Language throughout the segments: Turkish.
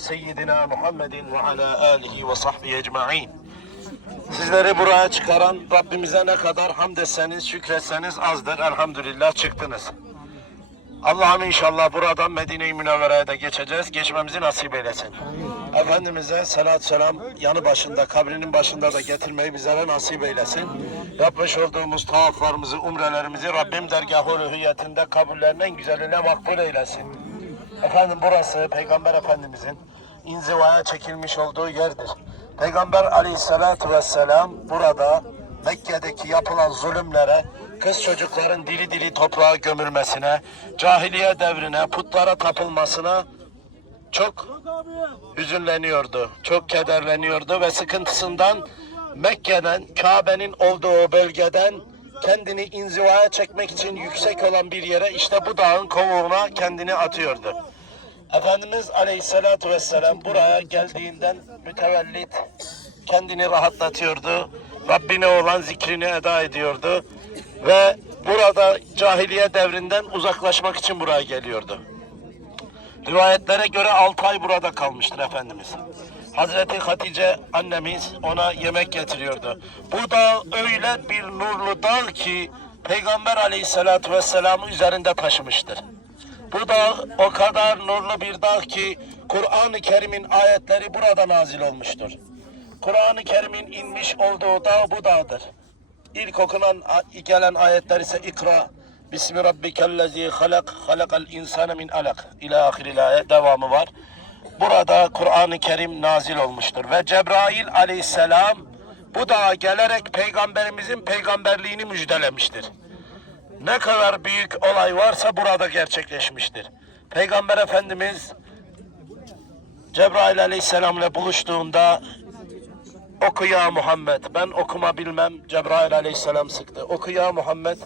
Seyyidina Muhammedin ve ala alihi ve sahbihi ecma'in. Sizleri buraya çıkaran Rabbimize ne kadar hamd etseniz, şükretseniz azdır. Elhamdülillah çıktınız. Allah'ım inşallah buradan Medine-i Münevvere'ye de geçeceğiz. Geçmemizi nasip eylesin. Efendimiz'e salat selam yanı başında, kabrinin başında da getirmeyi bizlere nasip eylesin. Yapmış olduğumuz tavaflarımızı, umrelerimizi Rabbim dergâh-ı uluhiyetinde kabullerinin en güzeline makbul eylesin. Efendim burası Peygamber Efendimizin inzivaya çekilmiş olduğu yerdir. Peygamber aleyhissalatu vesselam burada Mekke'deki yapılan zulümlere, kız çocukların dili dili toprağa gömülmesine, cahiliye devrine, putlara tapılmasına çok hüzünleniyordu, çok kederleniyordu ve sıkıntısından Mekke'den, Kabe'nin olduğu bölgeden kendini inzivaya çekmek için yüksek olan bir yere, işte bu dağın kovuğuna kendini atıyordu. Efendimiz Aleyhisselatü Vesselam buraya geldiğinden mütevellit kendini rahatlatıyordu. Rabbine olan zikrini eda ediyordu. Ve burada cahiliye devrinden uzaklaşmak için buraya geliyordu. Rivayetlere göre 6 ay burada kalmıştır Efendimiz. Hazreti Hatice annemiz ona yemek getiriyordu. Bu dağ öyle bir nurlu dağ ki Peygamber Aleyhisselatü Vesselam'ı üzerinde taşımıştır. Bu dağ o kadar nurlu bir dağ ki Kur'an-ı Kerim'in ayetleri burada nazil olmuştur. Kur'an-ı Kerim'in inmiş olduğu dağ bu dağdır. İlk okunan gelen ayetler ise İkra, Bismi Rabbikellezi halak, halakal insane min alak ila ahiril ayet devamı var. Burada Kur'an-ı Kerim nazil olmuştur ve Cebrail aleyhisselam bu dağa gelerek Peygamberimizin peygamberliğini müjdelemiştir. Ne kadar büyük olay varsa burada gerçekleşmiştir. Peygamber Efendimiz Cebrail aleyhisselam ile buluştuğunda oku ya Muhammed, ben okuma bilmem. Cebrail aleyhisselam sıktı. Oku ya Muhammed,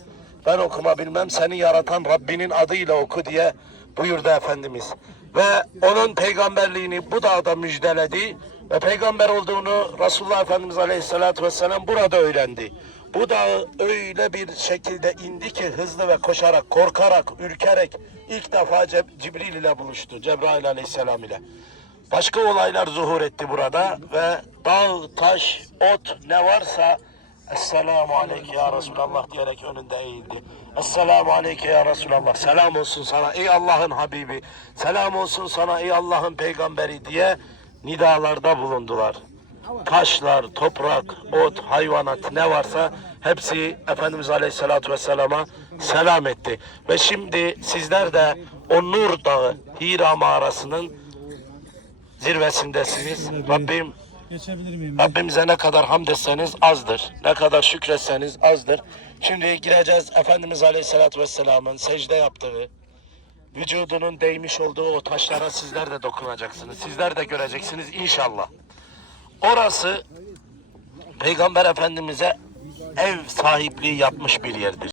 ben okuma bilmem, seni yaratan Rabbinin adıyla oku diye buyurdu Efendimiz. Ve onun peygamberliğini bu dağda müjdeledi ve peygamber olduğunu Resulullah Efendimiz Aleyhisselatü Vesselam burada öğrendi. Bu dağı öyle bir şekilde indi ki hızlı ve koşarak, korkarak, ürkerek ilk defa Cibril ile buluştu, Cebrail Aleyhisselam ile. Başka olaylar zuhur etti burada ve dağ, taş, ot ne varsa Esselamu Aleyke ya Resulallah diyerek önünde eğildi. Esselamu Aleyke ya Resulallah, selam olsun sana ey Allah'ın Habibi, selam olsun sana ey Allah'ın Peygamberi diye nidalarda bulundular. Taşlar, toprak, ot, hayvanat ne varsa hepsi Efendimiz Aleyhisselatü Vesselam'a selam etti. Ve şimdi sizler de o Nur Dağı, Hira mağarasının zirvesindesiniz. Rabbimize ne kadar hamd etseniz azdır. Ne kadar şükretseniz azdır. Şimdi gireceğiz Efendimiz Aleyhisselatü Vesselam'ın secde yaptığı, vücudunun değmiş olduğu o taşlara sizler de dokunacaksınız. Sizler de göreceksiniz inşallah. Orası Peygamber Efendimiz'e ev sahipliği yapmış bir yerdir.